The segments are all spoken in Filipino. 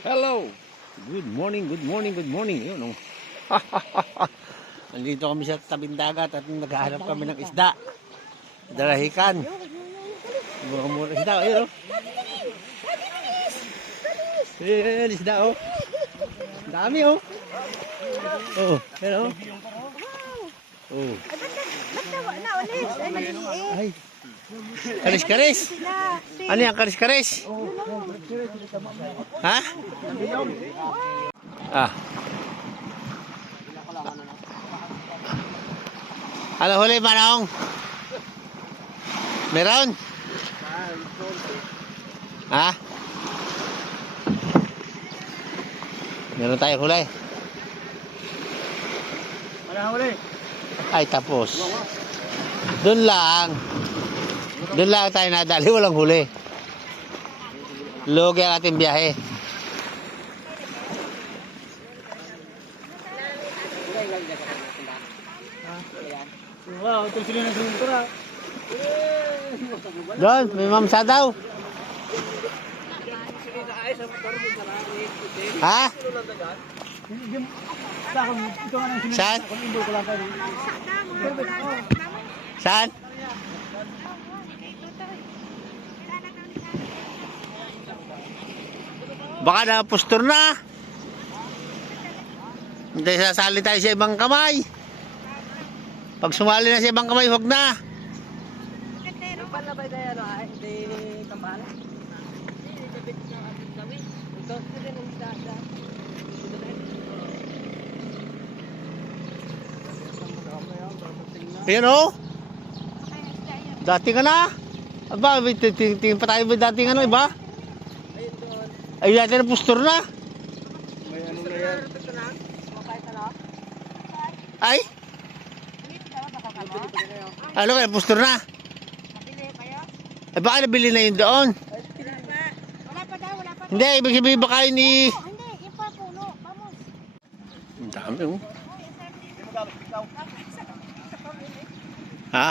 Hello! Good morning, good morning, good morning. Yun, oh. Nandito kami sa tabing dagat at naghahanap kami ng isda. Dalahikan. Mga mura isda, ayun, oh. Ayun, isda, oh. Dami, oh. Oh, ayun, oh. Oh. Ay. Karis-karis. Ano yan, karis-karis? Ha? Ah. Ano huli, Manong? Meron? Ha? Meron tayo huli. Wala huli. Ay, tapos. Doon lang. Doon lang tayo nadali. Walang huli. Lugi ang ating biyahe. Wow, ito sila sintura. Doon, may mamsa daw. Ha? Saan? Saan? Baka napustor na. Hindi sasali tayo sa ibang kamay. Pag sumali na sa ibang kamay, huwag na. Ayan o. Dati ka na. Aba, tingin pa tayo ba dati ano, iba? Ay, dati na pustor na. May ano na yan. Ay, ano kaya, pustor na? Ay, baka nabili na yun doon. Wala pa daw, wala pa. Hindi, ibig sabihin baka yun ni... Hindi, yung pa puno. Vamos. Ang dami oh. Ha?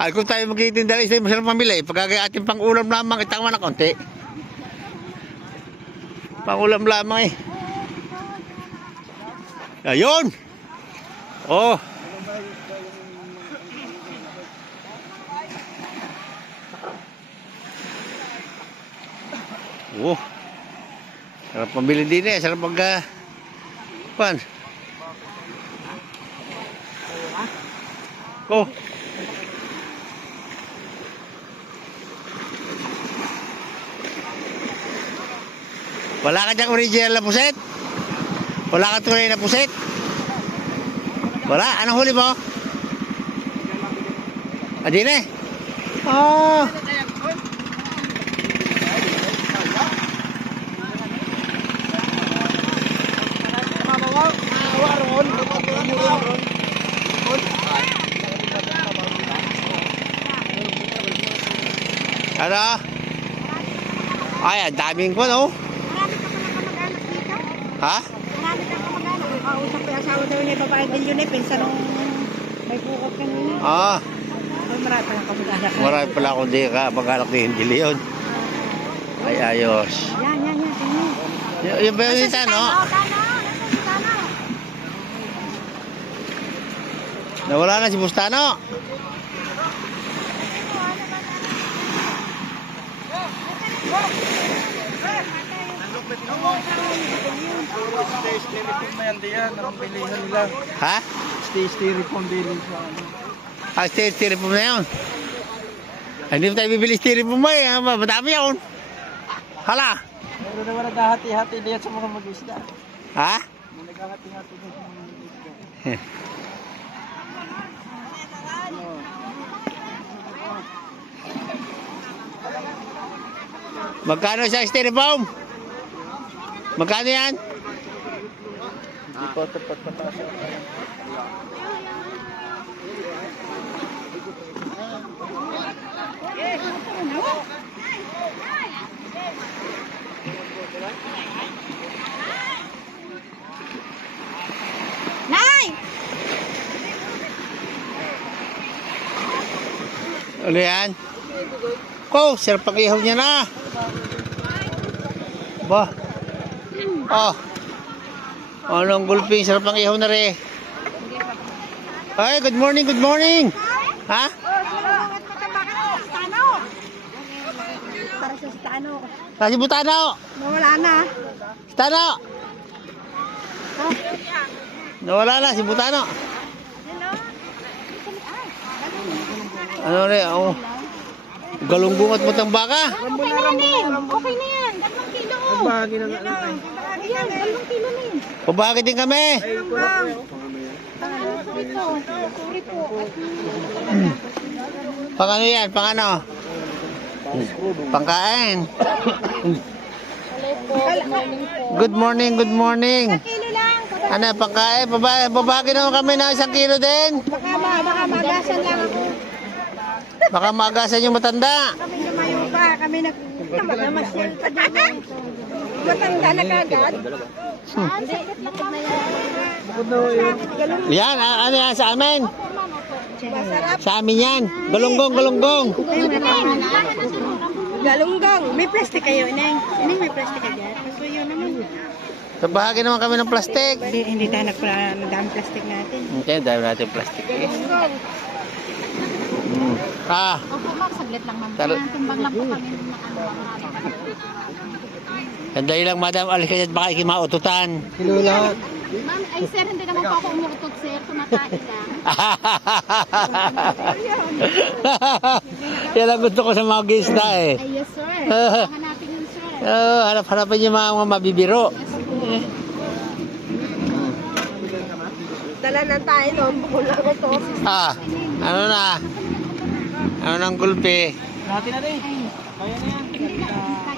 Ay, kung tayo magtitinda isa yung masarap mamili, pagkagay ating pang-ulam lamang, itang na konti. Pang-ulam lamang eh. Ayun! Oh! Oh! Sarap pambili din eh, sarap mag... Uh, pan. Oh! Wala ka diyang original na puset? Wala ka tunay na puset? Wala? Anong huli mo? Adi na eh. Oh. Ano? Ay, ang daming ko, no? Marami ka pala kamag-anak dito. Ha? Marami kang kamag-anak. Kausap ko yung asawa daw niya, babae din yun eh. Pinsa nung may bukod kanina. Ah, Ay, marami palang kamag-anak. marami pala akong di ka pag-alak ni Hindi Leon. Ay, ayos. Yan, yan, yan. Tingnan. Y- yung ba yung isa, no? Oh, si tana. Nawala na si Bustano. Styrofoam na yan diyan. Ang bilihan nila. Ha? Stay styrofoam din sa ano. Ah, styrofoam na yun. Ay, Hindi mo tayo bibili styrofoam mo eh. Ah, Madami yun. Hala. Meron naman naghahati-hati diyan sa mga mag-isda. Ha? May naghahati-hati din sa mga mag-isda. Magkano sa styrofoam? Magkano yan? Hindi pa ito pagpataas. Nay! Ano yan? Ko, sarap ang ihaw niya na. Ba? Oh. Anong gulping? Sarap ng ihaw na rin. Ay, good morning, good morning. Ha? Po sa baka. Tano. Para sa butano. Nawala na. Tano. Nawala na si Butano. Ano rin, oh. Galunggong at mutang baka. Okay na yan. Okay na yan. Dalawang kilo. Bahagi ng ano. Ayan, dalawang kilo na yun. Pabahagi din kami. Ano po? Sorry po. Pang ano yan? Pang ano? Pangkain. Good morning, good morning. Kilo lang. Ano, pangkain? Baba, babagi naman kami ng isang kilo din. Baka, ma- baka magasan lang ako. Baka magasan yung matanda. Kami lumayo pa. Kami nag... Namasyal pa dyan. Matanda na kagad. Yan, ah, ano yan sa amin? Masarap. Sa amin yan. Galunggong, galunggong. Galunggong. May plastic kayo, Ineng. Ineng, may plastic ka dyan. Kaso yun naman. Babahagi naman kami ng plastic. Hindi, hindi tayo nagpla- nagdami plastic natin. Okay, dahil natin plastic eh. Mm. Ah, Opo, ma'am, saglit lang, ma'am. Timbang lang po kami ng ano, sandali lang madam, alis ka dyan, baka ikimaututan. Lahat. Ma'am, ay sir, hindi naman po ako umuutot, sir. Kumakain lang. Yan ang gusto ko sa mga gisda eh. Ay, yes, sir. Hanapin yun, sir. Oh, hanap-hanapan yung mga, mga mabibiro. Dala na tayo, no? Bukol lang ito. Ah, ano na? Ano ng gulpi? Natin na rin. Kaya na yan.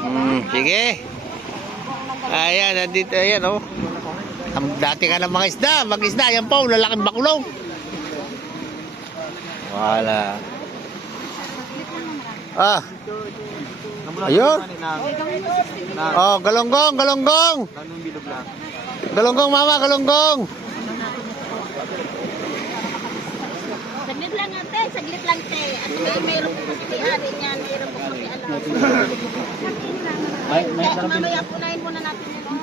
Hmm, sige. Ayan, nandito, ayan oh. Dati ka ng mga isda, mag isda, ayan po, lalaking bakulong. Wala. Ah. Ayun. Oh, galonggong, galonggong. Galonggong mama, galonggong. Saglit lang, ate. Saglit lang, te. At may mayroon po kasi ari niyan. Mayroon po kasi alam. May, may Kaya mamaya punahin muna natin yun, oh.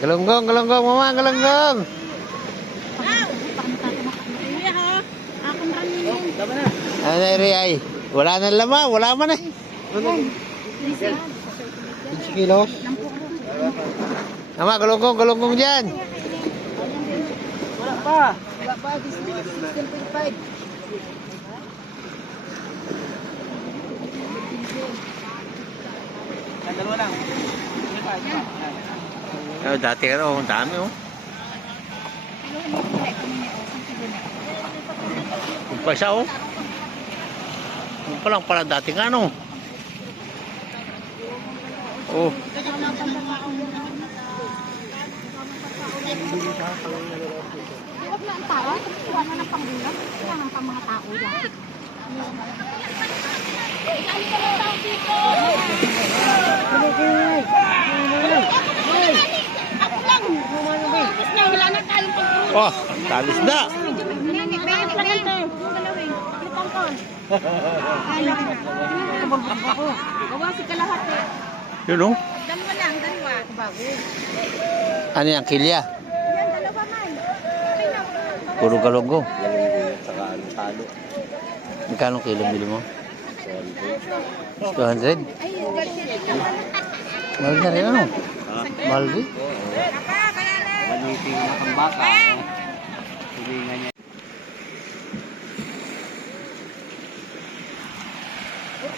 Galonggong, galonggong mama, yun. Ano na ay? Wala na laman, wala man eh. 20 kilos. Mama, galonggong, galonggong dyan. Wala pa. Ang dalawa lang. Oh, dati ka oh, dami oh. Pa isa oh. Kung pa lang pala dati nga no. Oh. Huwag na ang tao. Kuha na ng panggulang. Kailangan pa mga tao yan. Ka ng dito? Oh, talis na. Gawasi ka lahat eh. Yun oh. Dalawa lang, dalawa. Ano yan, kilya? Yan, dalawa man. Okay Puro galonggong. Saka ano, talo. Magkano kilo bili mo? 200? Ay, ganyan. Mahal na rin ano? Mahal din? Maliting na kang baka. Hulingan niya.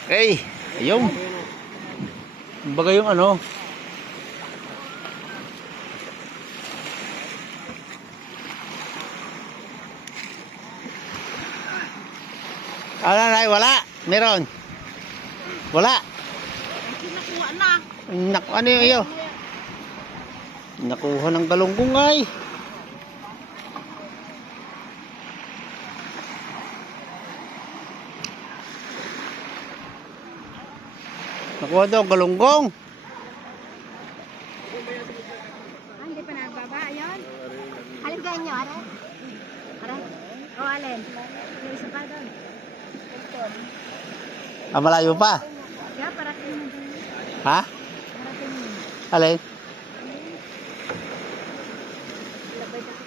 Okay, ayun. Baga yung ano. Ano na, wala. Meron. Wala. Nakuha na. Nak ano yung iyo? Nakuha ng galunggong ay. Nakuha daw galunggong. Ah, hindi pa inyo, are? Are? O, alin? May isa pa doon. Ah, malayo pa. Parating naman din. Ha? Parating naman. Alin? Labay kasi